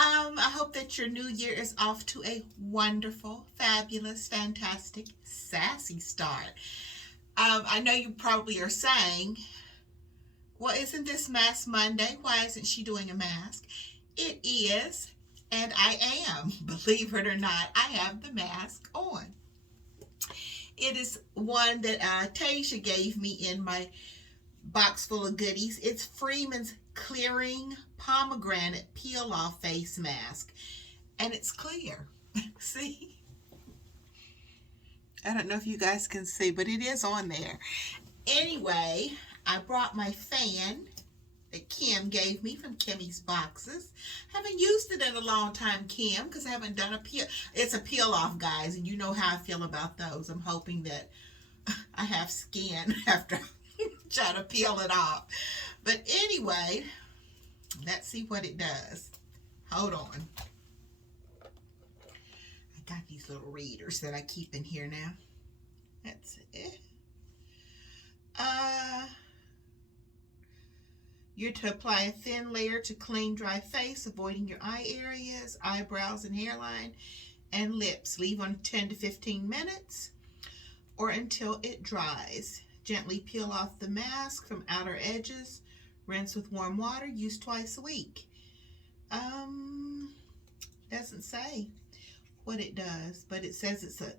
I hope that your new year is off to a wonderful, fabulous, fantastic, sassy start. I know you probably are saying, well, isn't this Mask Monday? Why isn't she doing a mask? It is, and I am. Believe it or not, I have the mask on. It is one that Tasia gave me in my box full of goodies. It's Freeman's Clearing Pomegranate Peel Off Face Mask. And it's clear. See? I don't know if you guys can see, but it is on there. Anyway, I brought my fan that Kim gave me from Kimmy's Boxes. Haven't used it in a long time, Kim, because I haven't done a peel. It's a peel off, guys, and you know how I feel about those. I'm hoping that I have skin after try to peel it off. But anyway, let's see what it does. Hold on. I got these little readers that I keep in here now. That's it. You're to apply a thin layer to clean, dry face, avoiding your eye areas, eyebrows, and hairline, and lips. Leave on 10 to 15 minutes or until it dries. Gently peel off the mask from outer edges. Rinse with warm water. Use twice a week. Doesn't say what it does, but it says it's a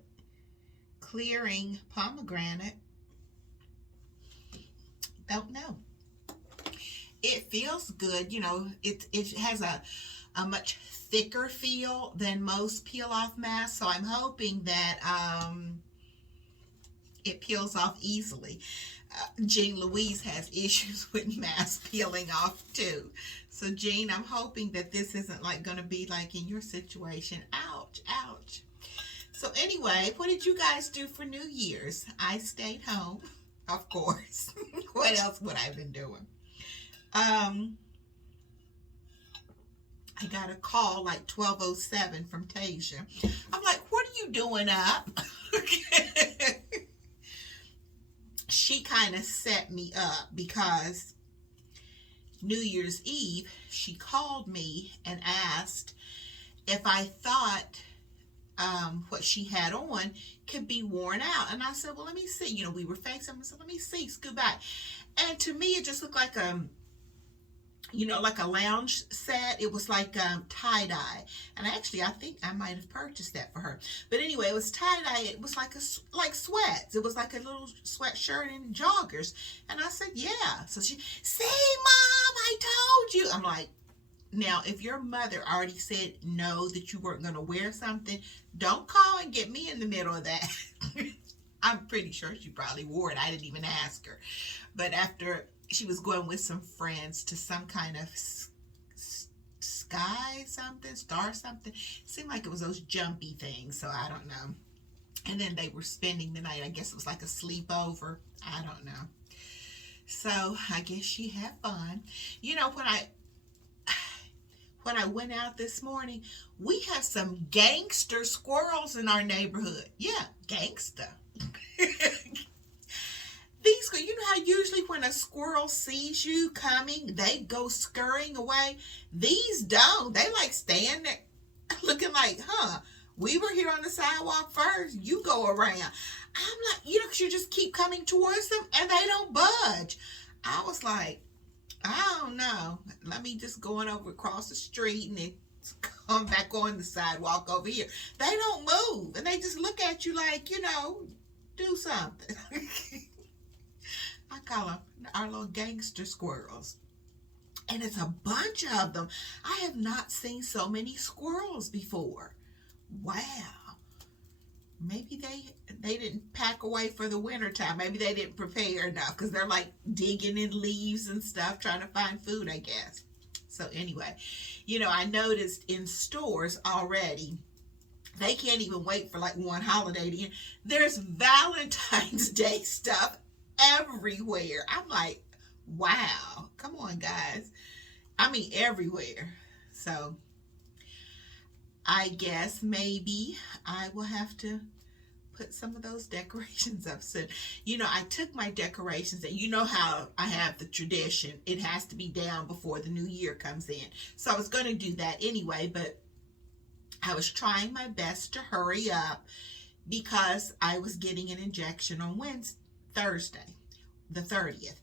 clearing pomegranate. Don't know. It feels good. You know, it has a much thicker feel than most peel off masks, so I'm hoping that it peels off easily. Jean Louise has issues with masks peeling off too. So Jean, I'm hoping that this isn't like going to be like in your situation. Ouch, ouch. So anyway, what did you guys do for New Year's? I stayed home, of course. What else would I have been doing? I got a call like 12:07 from Tasia. I'm like, what are you doing up? She kind of set me up because New Year's Eve, she called me and asked if I thought what she had on could be worn out. And I said, well, let me see. You know, we were facing. I said, let me see, scoot back. And to me, it just looked like you know, like a lounge set. It was like tie-dye. And actually, I think I might have purchased that for her. But anyway, it was tie-dye. It was like like sweats. It was like a little sweatshirt and joggers. And I said, yeah. So she, see, Mom, I told you. I'm like, now, if your mother already said no, that you weren't going to wear something, don't call and get me in the middle of that. I'm pretty sure she probably wore it. I didn't even ask her. But after she was going with some friends to some kind of sky something, star something. Seemed like it was those jumpy things, so I don't know. And then they were spending the night. I guess it was like a sleepover. I don't know. So I guess she had fun. You know, when I went out this morning, we have some gangster squirrels in our neighborhood. Yeah, gangster. These, you know how usually when a squirrel sees you coming, they go scurrying away? These don't. They like stand there looking like, we were here on the sidewalk first. You go around. I'm like, you know, because you just keep coming towards them and they don't budge. I was like, I don't know. Let me just go on over across the street and then come back on the sidewalk over here. They don't move and they just look at you like, you know, do something. I call them our little gangster squirrels. And it's a bunch of them. I have not seen so many squirrels before. Wow. Maybe they didn't pack away for the winter time. Maybe they didn't prepare enough because they're like digging in leaves and stuff, trying to find food, I guess. So anyway, you know, I noticed in stores already, they can't even wait for like one holiday to end. There's Valentine's Day stuff everywhere. I'm like, wow, come on, guys. I mean, everywhere. So I guess maybe I will have to put some of those decorations up soon. You know, I took my decorations, and you know how I have the tradition. It has to be down before the new year comes in. So I was going to do that anyway, but I was trying my best to hurry up because I was getting an injection on Thursday, the 30th.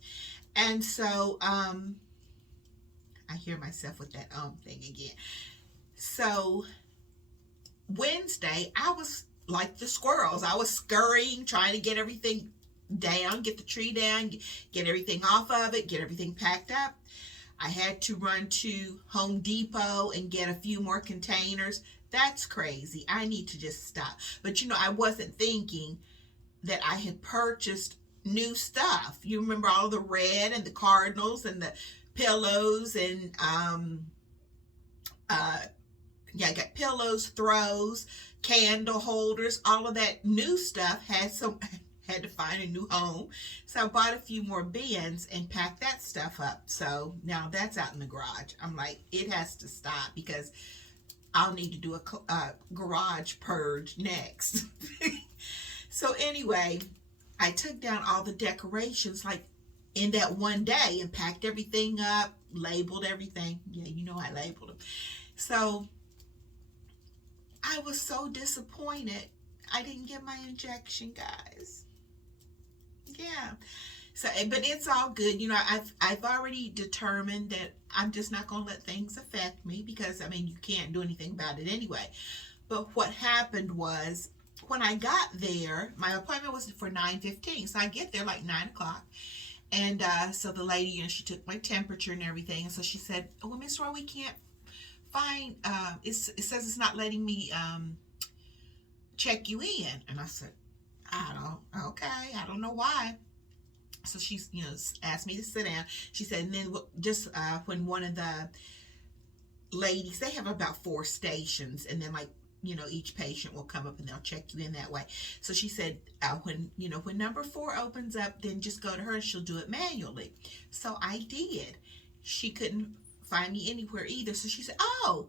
And so, I hear myself with that thing again. So Wednesday, I was like the squirrels. I was scurrying, trying to get everything down, get the tree down, get everything off of it, get everything packed up. I had to run to Home Depot and get a few more containers. That's crazy. I need to just stop. But you know, I wasn't thinking that I had purchased new stuff. You remember all the red and the cardinals and the pillows and I got pillows, throws, candle holders, all of that new stuff had to find a new home. So I bought a few more bins and packed that stuff up. So now that's out in the garage. I'm like, it has to stop because I'll need to do a garage purge next. So anyway, I took down all the decorations like in that one day and packed everything up, labeled everything. Yeah, you know I labeled them. So I was so disappointed I didn't get my injection, guys. Yeah. So, but it's all good. You know, I've already determined that I'm just not going to let things affect me because, I mean, you can't do anything about it anyway. But what happened was when I got there, my appointment was for 9:15. So I get there like 9 o'clock. And so the lady, you know, she took my temperature and everything. And so she said, oh, well, Miss Roy, we can't find, it says it's not letting me check you in. And I said, I don't know why. So she's, you know, asked me to sit down. She said, and then just when one of the ladies, they have about 4 stations, and then like, you know, each patient will come up and they'll check you in that way. So she said, when number 4 opens up, then just go to her and she'll do it manually. So I did. She couldn't find me anywhere either. So she said, oh,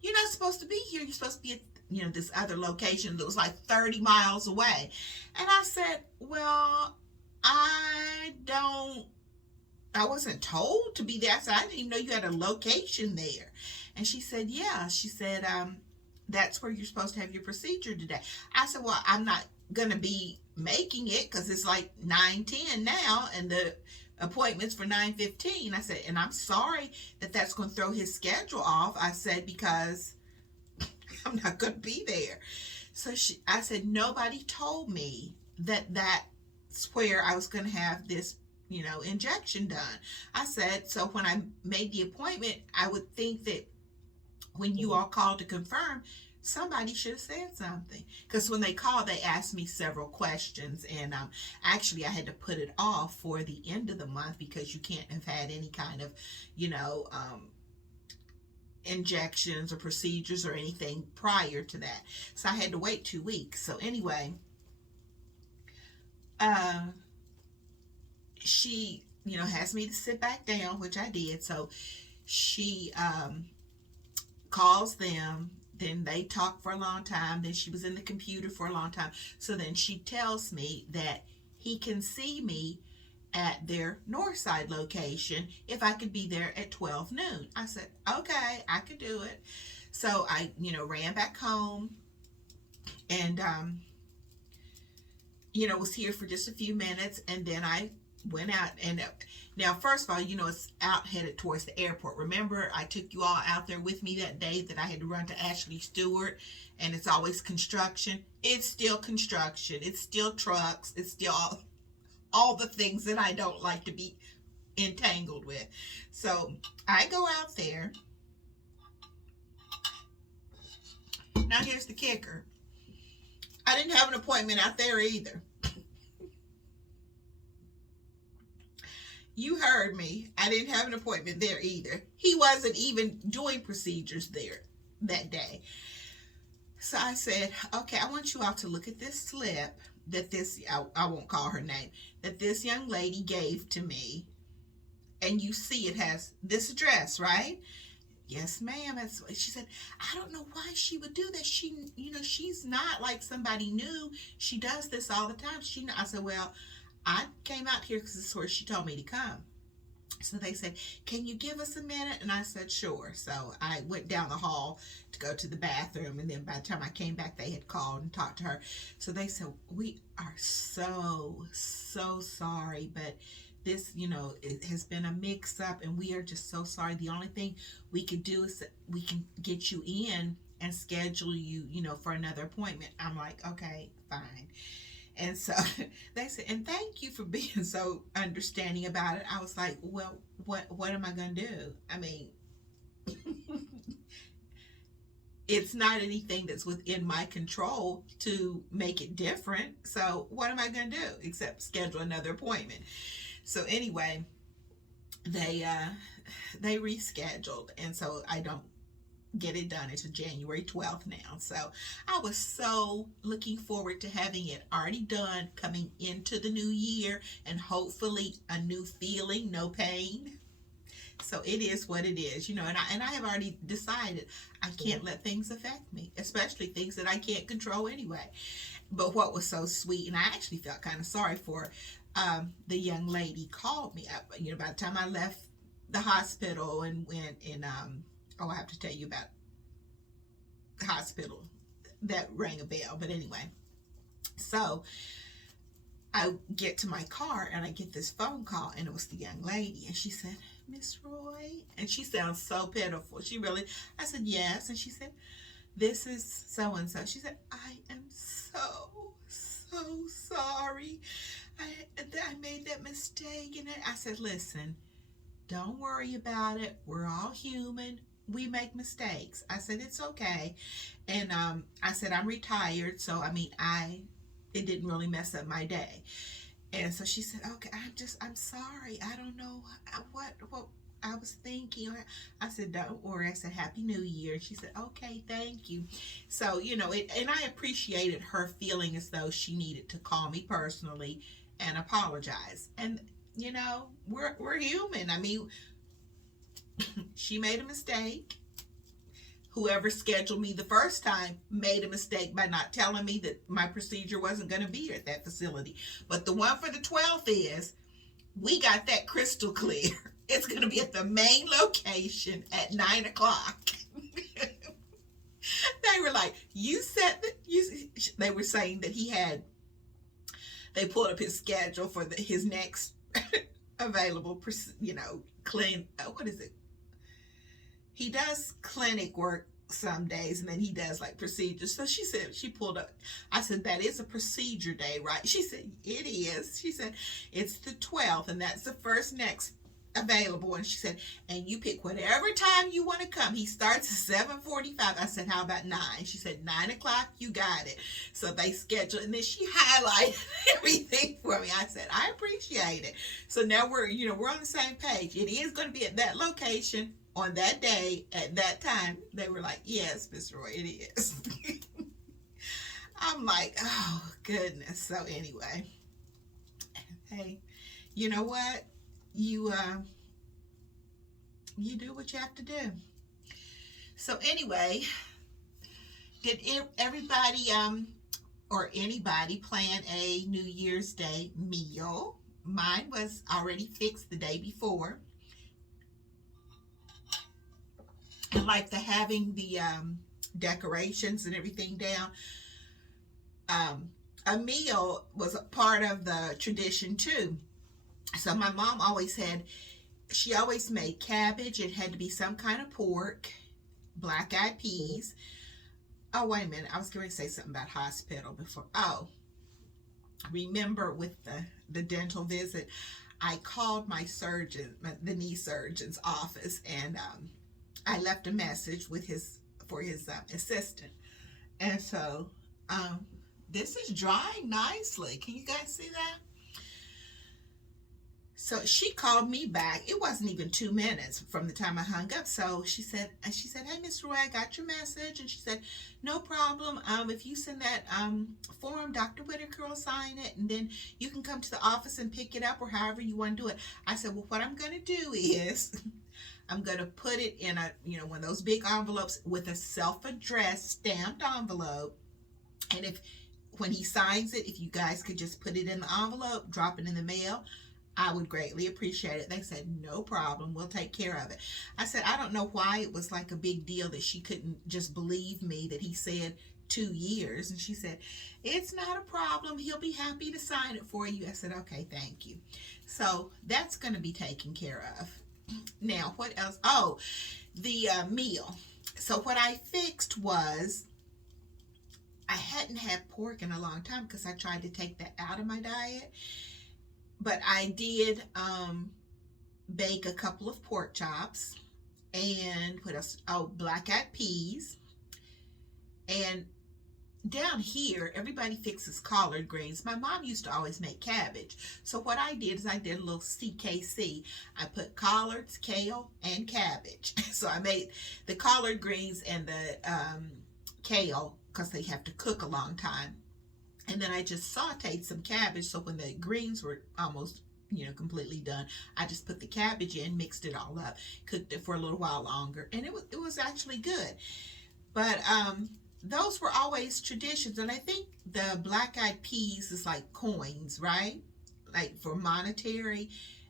you're not supposed to be here. You're supposed to be at, you know, this other location that was like 30 miles away. And I said, well, I wasn't told to be there. I said, I didn't even know you had a location there. And she said, yeah. She said, that's where you're supposed to have your procedure today. I said, well, I'm not going to be making it because it's like 9:10 now and the appointment's for 9:15. I said, and I'm sorry that that's going to throw his schedule off. I said, because I'm not going to be there. So I said, nobody told me that that's where I was going to have this, you know, injection done. I said, so when I made the appointment, I would think that when you all called to confirm, somebody should have said something. Because when they called, they asked me several questions. And actually, I had to put it off for the end of the month because you can't have had any kind of, you know, injections or procedures or anything prior to that. So I had to wait 2 weeks. So anyway, she, you know, has me to sit back down, which I did. So she calls them, then they talk for a long time, then she was in the computer for a long time. So then she tells me that he can see me at their Northside location if I could be there at 12 noon. I said, okay, I could do it. So I, you know, ran back home and, you know, was here for just a few minutes, and then I went out. And now, first of all, you know, it's out headed towards the airport. Remember, I took you all out there with me that day that I had to run to Ashley Stewart, and it's always construction. It's still construction. It's still trucks. It's still all the things that I don't like to be entangled with. So I go out there. Now here's the kicker. I didn't have an appointment out there either. You heard me. I didn't have an appointment there either. He wasn't even doing procedures there that day. So I said, okay, I want you all to look at this slip that this, I won't call her name, that this young lady gave to me. And you see it has this address, right? Yes, ma'am. She said, I don't know why she would do that. She's not like somebody new. She does this all the time. I said, well, I came out here because this is where she told me to come. So they said, can you give us a minute? And I said, sure. So I went down the hall to go to the bathroom. And then by the time I came back, they had called and talked to her. So they said, we are so sorry. But this, it has been a mix up and we are just so sorry. The only thing we could do is that we can get you in and schedule you, for another appointment. I'm like, okay, fine. And so they said, and thank you for being so understanding about it. I was like, well, what am I going to do? I mean, it's not anything that's within my control to make it different. So what am I going to do except schedule another appointment? So anyway, they rescheduled. And so I don't get it done until January 12th now. So I was so looking forward to having it already done coming into the new year and hopefully a new feeling, no pain. So it is what it is, and I have already decided I can't let things affect me, especially things that I can't control anyway. But what was so sweet, and I actually felt kind of sorry for the young lady called me up, by the time I left the hospital and went and I have to tell you about the hospital. That rang a bell. But anyway, so I get to my car and I get this phone call and it was the young lady. And she said, Miss Roy. And she sounds so pitiful. I said, yes. And she said, this is so-and-so. She said, I am so sorry. I made that mistake. And I said, listen, don't worry about it. We're all human. We make mistakes. I said, it's okay. And I said, I'm retired. So, it didn't really mess up my day. And so she said, okay, I'm sorry. I don't know what I was thinking. I said, don't worry. I said, Happy New Year. And she said, okay, thank you. So, and I appreciated her feeling as though she needed to call me personally and apologize. And, we're human. She made a mistake. Whoever scheduled me the first time made a mistake by not telling me that my procedure wasn't going to be at that facility. But the one for the 12th is, we got that crystal clear. It's going to be at the main location at 9 o'clock. They were like, you said that they were saying that they pulled up his schedule for his next available, what is it? He does clinic work some days and then he does like procedures. So she said, she pulled up. I said, that is a procedure day, right? She said, it is. She said, it's the 12th and that's the first next available. And she said, and you pick whatever time you want to come. He starts at 7:45. I said, how about 9? She said, 9 o'clock, you got it. So they scheduled and then she highlighted everything for me. I said, I appreciate it. So now we're on the same page. It is going to be at that location on that day at that time. They were like, yes, Miss Roy, it is. I'm like, oh goodness. So anyway, hey, you know what? You do what you have to do. So anyway, did everybody or anybody plan a New Year's Day meal? Mine was already fixed the day before. And like having the decorations and everything down, a meal was a part of the tradition too. So my mom she always made cabbage. It had to be some kind of pork, black-eyed peas. Oh, wait a minute. I was going to say something about hospital before. Oh, remember with the dental visit, I called my surgeon, the knee surgeon's office, and I left a message for his assistant. And so this is drying nicely. Can you guys see that? So she called me back. It wasn't even 2 minutes from the time I hung up. So she said, hey, Miss Roy, I got your message. And she said, no problem. If you send that form, Dr. Whitaker will sign it. And then you can come to the office and pick it up or however you want to do it. I said, well, what I'm going to do is I'm going to put it in a, one of those big envelopes with a self-addressed stamped envelope. And when he signs it, if you guys could just put it in the envelope, drop it in the mail, I would greatly appreciate it. They said, no problem. We'll take care of it. I said, I don't know why it was like a big deal that she couldn't just believe me that he said 2 years. And she said, it's not a problem. He'll be happy to sign it for you. I said, okay, thank you. So that's going to be taken care of. Now, what else? Oh, the meal. So what I fixed was, I hadn't had pork in a long time because I tried to take that out of my diet. But I did bake a couple of pork chops and what else? Oh, black-eyed peas. And down here, everybody fixes collard greens. My mom used to always make cabbage. So what I did is I did a little CKC. I put collards, kale, and cabbage. So I made the collard greens and the kale because they have to cook a long time. And then I just sauteed some cabbage. So when the greens were almost, completely done, I just put the cabbage in, mixed it all up, cooked it for a little while longer. And it was actually good. But those were always traditions. And I think the black-eyed peas is like coins, right? Like for monetary.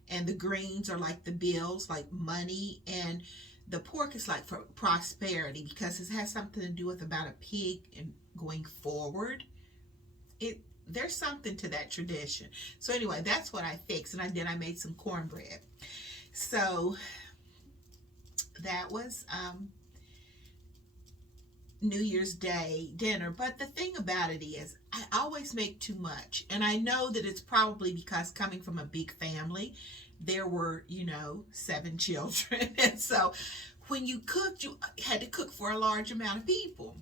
And the greens are like the bills, like money. And the pork is like for prosperity because it has something to do with about a pig and going forward. There's something to that tradition. So anyway, that's what I fixed. And then I made some cornbread. So that was New Year's Day dinner. But the thing about it is, I always make too much. And I know that it's probably because coming from a big family, there were, 7 children. And so when you cooked, you had to cook for a large amount of people.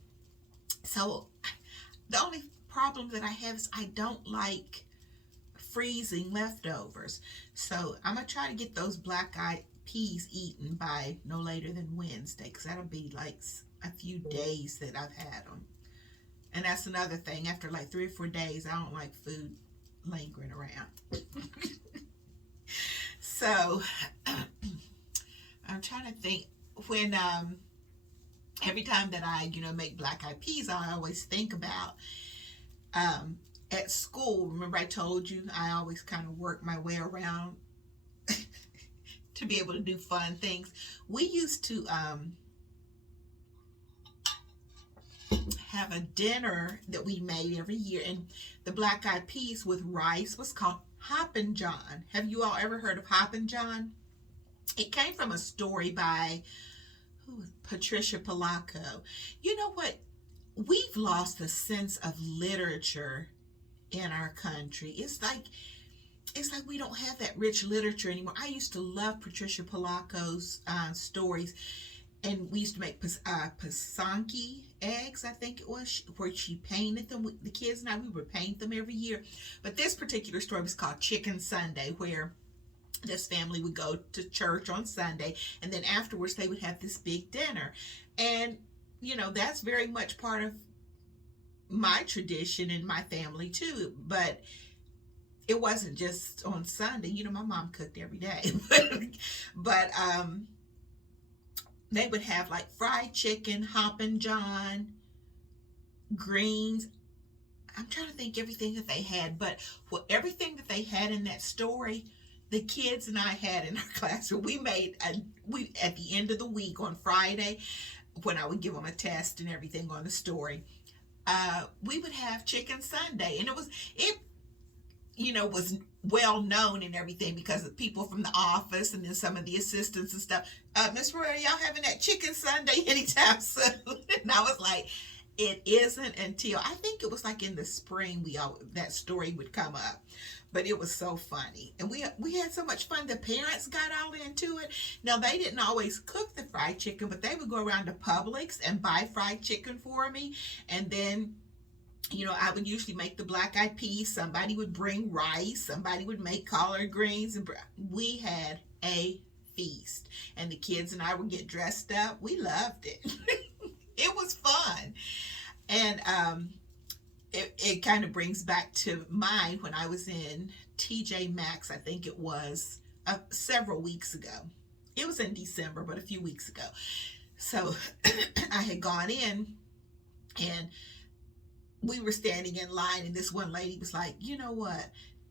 So the only problem that I have is I don't like freezing leftovers. So I'm going to try to get those black-eyed peas eaten by no later than Wednesday, because that'll be like a few days that I've had them. And that's another thing. After like 3 or 4 days, I don't like food lingering around. So I'm trying to think when every time that I make black-eyed peas, I always think about at school. Remember I told you I always kind of work my way around to be able to do fun things. We used to have a dinner that we made every year, and the black-eyed peas with rice was called Hoppin' John. Have you all ever heard of Hoppin' John? It came from a story by Patricia Polacco. You know what? We've lost a sense of literature in our country. It's like we don't have that rich literature anymore. I used to love Patricia Polacco's stories, and we used to make Pasanki eggs, I think it was, where she painted them. The kids and I, we would paint them every year. But this particular story was called Chicken Sunday, where this family would go to church on Sunday, and then afterwards they would have this big dinner. And that's very much part of my tradition in my family too. But it wasn't just on Sunday. My mom cooked every day. but they would have like fried chicken, Hoppin' John, greens. I'm trying to think everything that they had. But everything that they had in that story, the kids and I had in our classroom. We at the end of the week on Friday, when I would give them a test and everything on the story, we would have Chicken Sunday. And it was well known and everything because of people from the office and then some of the assistants and stuff. Miss Roy, are y'all having that Chicken Sunday anytime soon? And I was like, it isn't until, I think it was like in the spring, that story would come up. But it was so funny. And we had so much fun. The parents got all into it. Now, they didn't always cook the fried chicken, but they would go around to Publix and buy fried chicken for me. And then, I would usually make the black-eyed peas. Somebody would bring rice. Somebody would make collard greens. And we had a feast. And the kids and I would get dressed up. We loved it. It was fun. And it kind of brings back to mind when I was in TJ Maxx, I think it was several weeks ago. It was in December, but a few weeks ago. So I had gone in, and we were standing in line, and this one lady was like, you know what?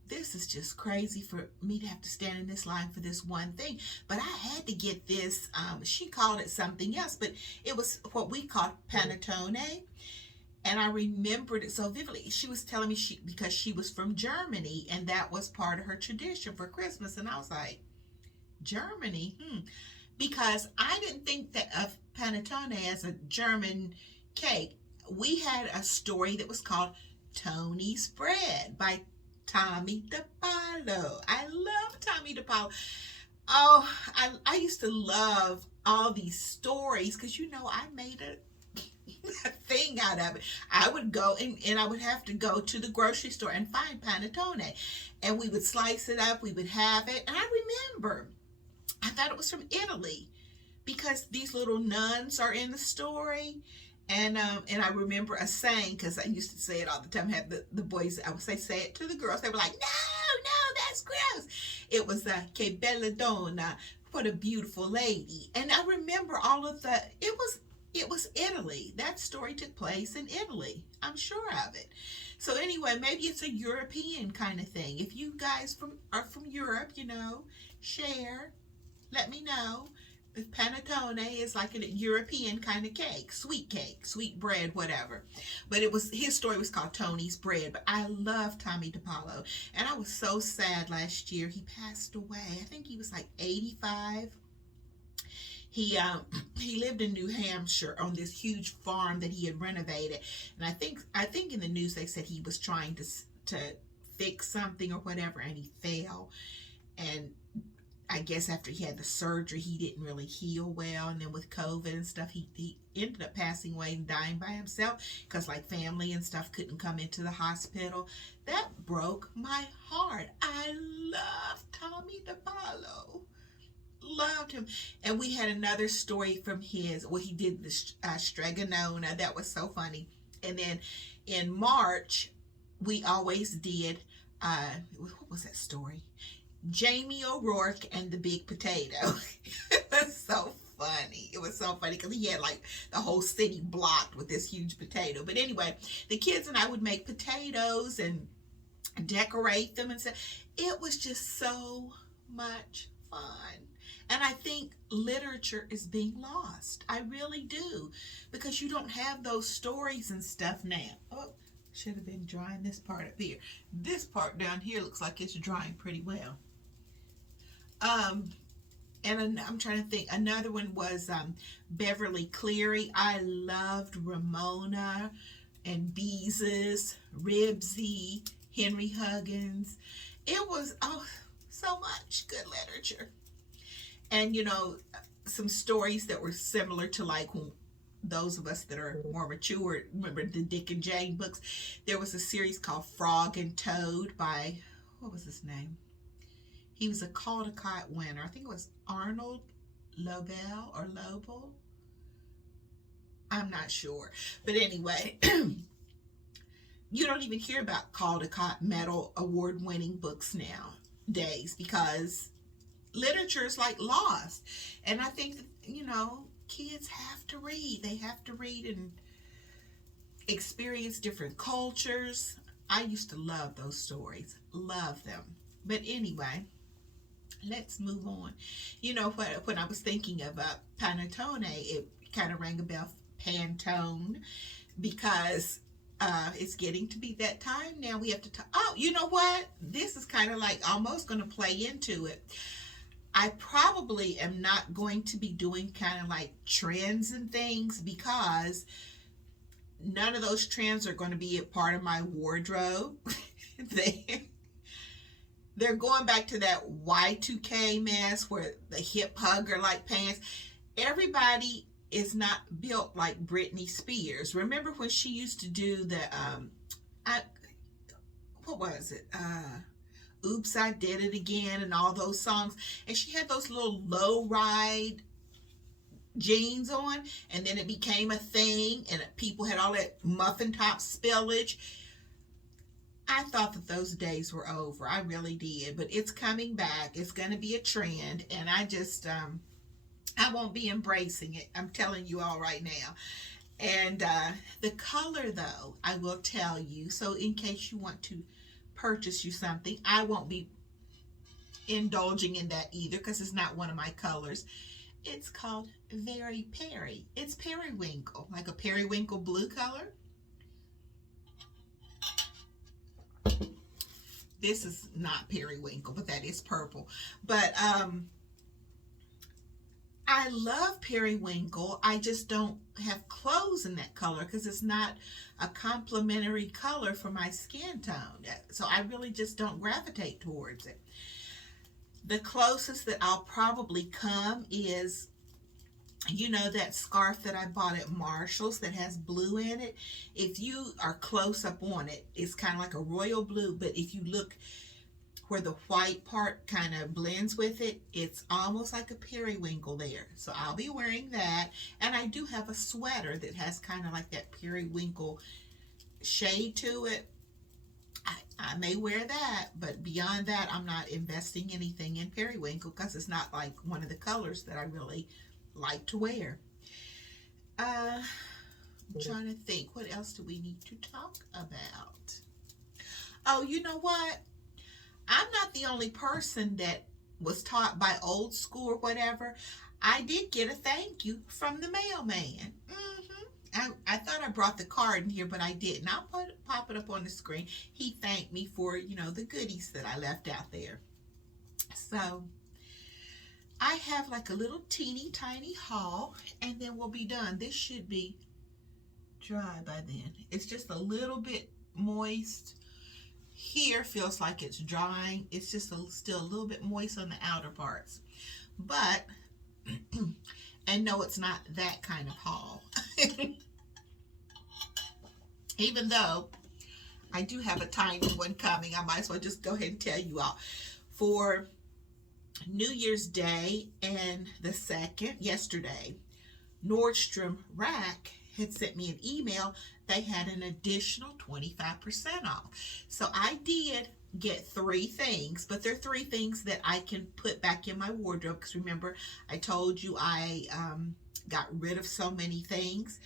This is just crazy for me to have to stand in this line for this one thing. But I had to get this, she called it something else, but it was what we called panettone. And I remembered it so vividly. She was telling me because she was from Germany, and that was part of her tradition for Christmas. And I was like, Germany? Because I didn't think that of panettone as a German cake. We had a story that was called Tony's Bread by Tommy DePaulo. I love Tommy DePaulo. Oh, I used to love all these stories because, you know, I made a thing out of it. I would go and I would have to go to the grocery store and find panettone, and we would slice it up, we would have it. And I remember I thought it was from Italy because these little nuns are in the story. And I remember a saying, because I used to say it all the time. Have the boys, I would say it to the girls. They were like, no, that's gross. It was che bella donna, what a beautiful lady. And I remember all of the, it was Italy. That story took place in Italy. I'm sure of it. So anyway, maybe it's a European kind of thing. If you guys are from Europe, you know, share, let me know. Panettone is like a European kind of cake, sweet bread, whatever. But his story was called Tony's Bread. But I love Tommy DePaulo, and I was so sad last year. He passed away. I think he was like 85. He lived in New Hampshire on this huge farm that he had renovated, and I think in the news they said he was trying to fix something or whatever, and he fell, and I guess after he had the surgery, he didn't really heal well. And then with COVID and stuff, he ended up passing away and dying by himself because like family and stuff couldn't come into the hospital. That broke my heart. I love Tommy DePaulo. Loved him. And we had another story from his, well, he did the Stregonona. That was so funny. And then in March, we always did, what was that story? Jamie O'Rourke and the Big Potato. It was so funny. It was so funny because he had like the whole city blocked with this huge potato. But anyway, the kids and I would make potatoes and decorate them and stuff. It was just so much fun. And I think literature is being lost. I really do. Because you don't have those stories and stuff now. Oh, should have been drying this part up here. This part down here looks like it's drying pretty well. And I'm trying to think. Another one was Beverly Cleary. I loved Ramona and Beezus, Ribsy, Henry Huggins. It was so much good literature. And you know, some stories that were similar to like those of us that are more mature remember the Dick and Jane books. There was a series called Frog and Toad by, what was his name? He was a Caldecott winner. I think it was Arnold Lobel or Lobel. I'm not sure. But anyway, you don't even hear about Caldecott Medal Award winning books nowadays because literature is like lost. And I think that, you know, kids have to read. They have to read and experience different cultures. I used to love those stories. Love them. But anyway, let's move on. You know, when I was thinking of panettone, it kind of rang a bell, Pantone, because it's getting to be that time now. We have to talk. Oh, you know what? This is kind of like almost going to play into it. I probably am not going to be doing kind of like trends and things because none of those trends are going to be a part of my wardrobe. They're going back to that Y2K mess where the hip hugger like pants. Everybody is not built like Britney Spears. Remember when she used to do the, what was it? Oops, I Did It Again and all those songs. And she had those little low ride jeans on, and then it became a thing and people had all that muffin top spillage. I thought that those days were over. I really did. But it's coming back. It's going to be a trend. And I just, I won't be embracing it. I'm telling you all right now. And the color, though, I will tell you. So, in case you want to purchase you something, I won't be indulging in that either because it's not one of my colors. It's called Very Perry. It's periwinkle, like a periwinkle blue color. This is not periwinkle, but that is purple. But I love periwinkle. I just don't have clothes in that color because it's not a complementary color for my skin tone. So I really just don't gravitate towards it. The closest that I'll probably come is, you know, that scarf that I bought at Marshall's that has blue in it. If you are close up on it, it's kind of like a royal blue, but if you look where the white part kind of blends with it, it's almost like a periwinkle there. So I'll be wearing that. And I do have a sweater that has kind of like that periwinkle shade to it. I may wear that, but beyond that, I'm not investing anything in periwinkle because it's not like one of the colors that I really like to wear. I'm trying to think, what else do we need to talk about? Oh, you know what? I'm not the only person that was taught by old school or whatever. I did get a thank you from the mailman. I thought I brought the card in here, but I didn't. I'll pop it up on the screen. He thanked me for, you know, the goodies that I left out there. So I have like a little teeny tiny haul, and then we'll be done. This should be dry by then. It's just a little bit moist. Here feels like it's drying. It's just still a little bit moist on the outer parts. But, and no, it's not that kind of haul. Even though I do have a tiny one coming, I might as well just go ahead and tell you all. For New Year's Day and the 2nd, yesterday, Nordstrom Rack had sent me an email. They had an additional 25% off. So I did get 3 things, but they're 3 things that I can put back in my wardrobe. Because remember, I told you I got rid of so many things.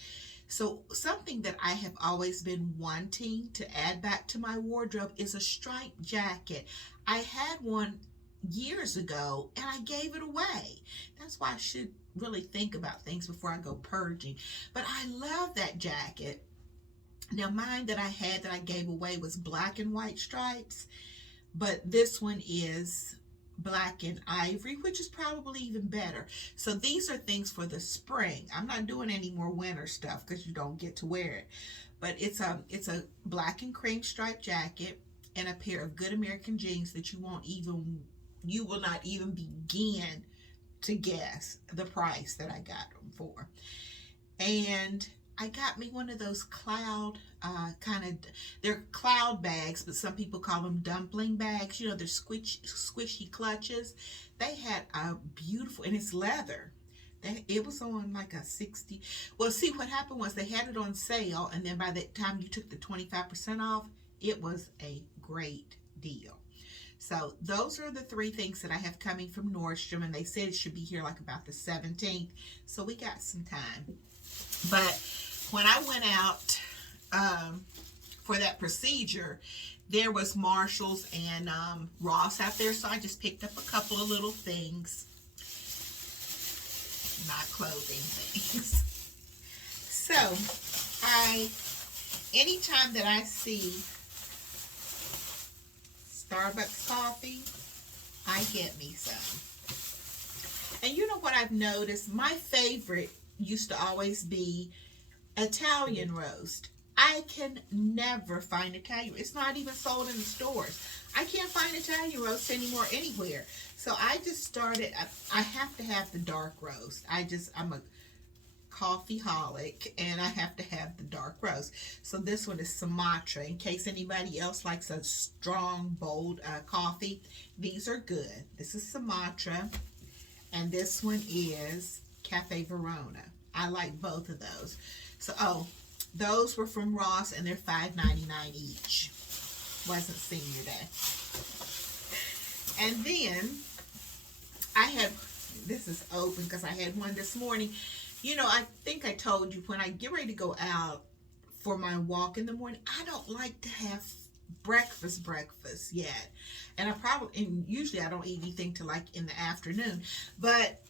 So something that I have always been wanting to add back to my wardrobe is a striped jacket. I had one years ago and I gave it away. That's why I should really think about things before I go purging. But I love that jacket. Now mine that I had that I gave away was black and white stripes, but this one is black and ivory, which is probably even better. So these are things for the spring. I'm not doing any more winter stuff because you don't get to wear it. But it's a black and cream striped jacket and a pair of good American jeans that you will not even begin to guess the price that I got them for. And I got me one of those cloud they're cloud bags, but some people call them dumpling bags. You know, they're squishy clutches. They had a beautiful, and it's leather. It was on like a 60. Well, see, what happened was they had it on sale, and then by the time you took the 25% off, it was a great deal. So those are the 3 things that I have coming from Nordstrom, and they said it should be here like about the 17th. So we got some time. But when I went out for that procedure, there was Marshall's and Ross out there, so I just picked up a couple of little things, not clothing things. So anytime that I see Starbucks coffee, I get me some. And you know what I've noticed? My favorite used to always be Italian roast. I can never find Italian. It's not even sold in the stores. I can't find Italian roast anymore anywhere. So I just started, I have to have the dark roast. I'm a coffee holic and I have to have the dark roast. So this one is Sumatra. In case anybody else likes a strong, bold coffee, these are good. This is Sumatra and this one is Cafe Verona. I like both of those. So, those were from Ross, and they're $5.99 each. Wasn't Senior Day. And then, this is open because I had one this morning. You know, I think I told you when I get ready to go out for my walk in the morning, I don't like to have breakfast yet. And usually I don't eat anything till like in the afternoon. But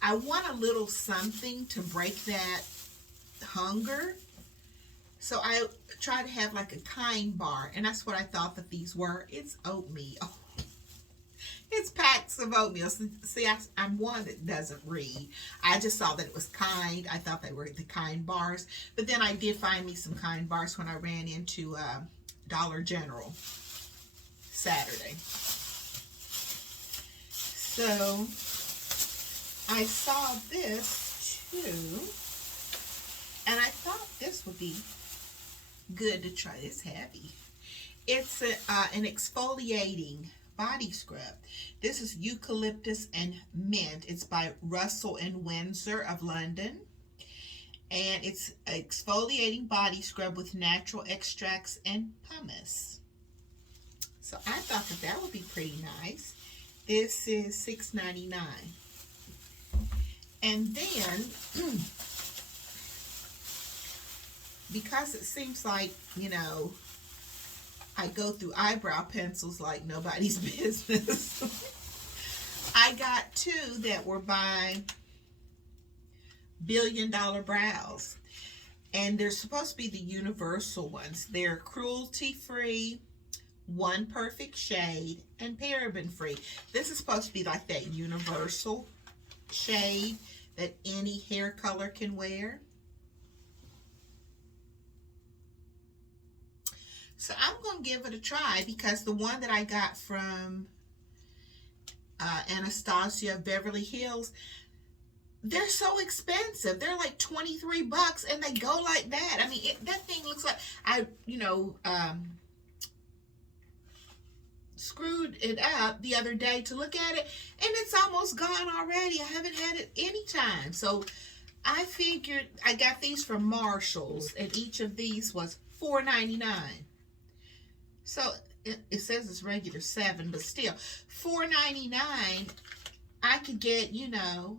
I want a little something to break that hunger. So I try to have like a kind bar, and that's what I thought that these were. It's oatmeal. It's packs of oatmeal. See, I'm one that doesn't read. I just saw that it was kind. I thought they were the kind bars. But then I did find me some kind bars when I ran into Dollar General Saturday. So I saw this too, and I thought this would be good to try. It's heavy. It's an exfoliating body scrub. This is eucalyptus and mint. It's by Russell and Windsor of London, and it's exfoliating body scrub with natural extracts and pumice. So I thought that would be pretty nice. This is $6.99. And then because it seems like, you know, I go through eyebrow pencils like nobody's business, I got two that were by Billion Dollar Brows. And they're supposed to be the universal ones. They're cruelty-free, one perfect shade, and paraben-free. This is supposed to be like that universal shade that any hair color can wear. So I'm going to give it a try because the one that I got from Anastasia of Beverly Hills, they're so expensive. They're like $23 and they go like that. I mean, that thing looks like, screwed it up the other day to look at it, and it's almost gone already. I haven't had it any time. So I figured, I got these from Marshall's, and each of these was $4.99. So it says it's regular $7, but still $4.99. I could get, you know,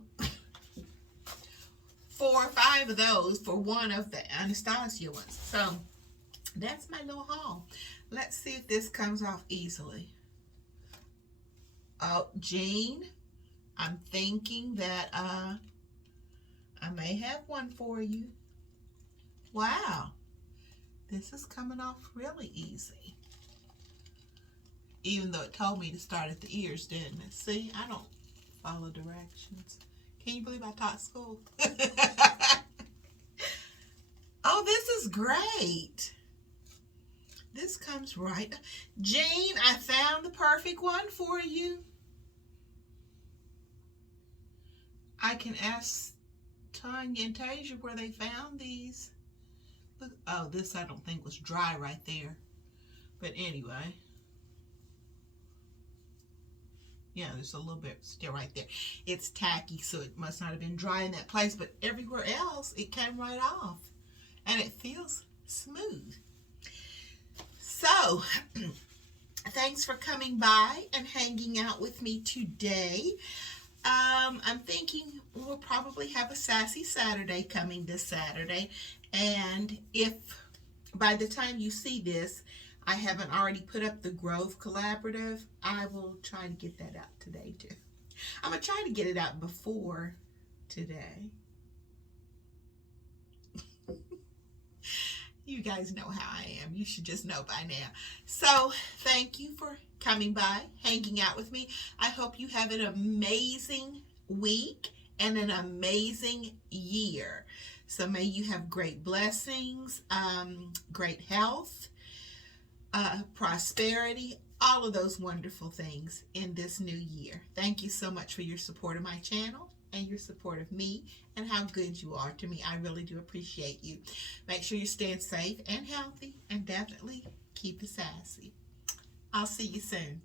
4 or 5 of those for one of the Anastasia ones. So that's my little haul. Let's see if this comes off easily. Oh, Jean, I'm thinking that I may have one for you. Wow, this is coming off really easy. Even though it told me to start at the ears, didn't it? See, I don't follow directions. Can you believe I taught school? Oh, this is great. This comes right. Jane, I found the perfect one for you. I can ask Tanya and Tasia where they found these. Look, oh, this I don't think was dry right there. But anyway. Yeah, there's a little bit still right there. It's tacky, so it must not have been dry in that place. But everywhere else, it came right off. And it feels smooth. So, thanks for coming by and hanging out with me today. I'm thinking we'll probably have a Sassy Saturday coming this Saturday. And if by the time you see this, I haven't already put up the Grove Collaborative, I will try to get that out today too. I'm going to try to get it out before today. You guys know how I am. You should just know by now. So thank you for coming by, hanging out with me. I hope you have an amazing week and an amazing year. So may you have great blessings, great health, prosperity, all of those wonderful things in this new year. Thank you so much for your support of my channel and your support of me and how good you are to me. I really do appreciate you. Make sure you're staying safe and healthy, and definitely keep it sassy. I'll see you soon.